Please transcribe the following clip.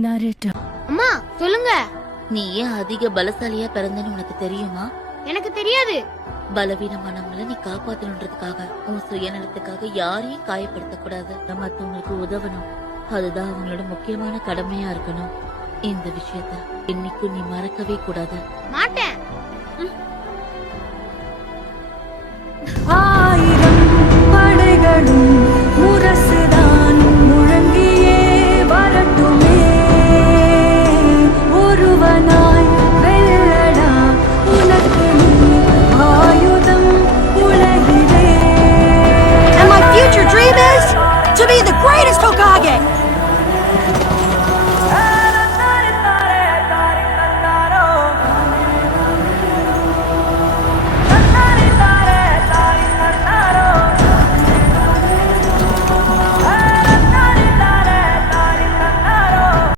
நரேட்டோ. அம்மா சொல்லுங்க. நீ ஏன் அதிக பலசாலியா பிறந்தன்னு உனக்கு தெரியுமா? எனக்கு தெரியாது. பலவீனமானவங்களை நீ காப்பாத்தணுன்றதுக்காக, உன் சுயநலத்துக்காக யாரையும் காயப்படுத்த கூடாது. மத்தவங்களுக்கு உதவணும், அதுதான் அவங்களோட முக்கியமான கடமையா இருக்கணும். இந்த விஷயத்த இன்னைக்கும் நீ மறக்கவே கூடாது. மாட்டேன்.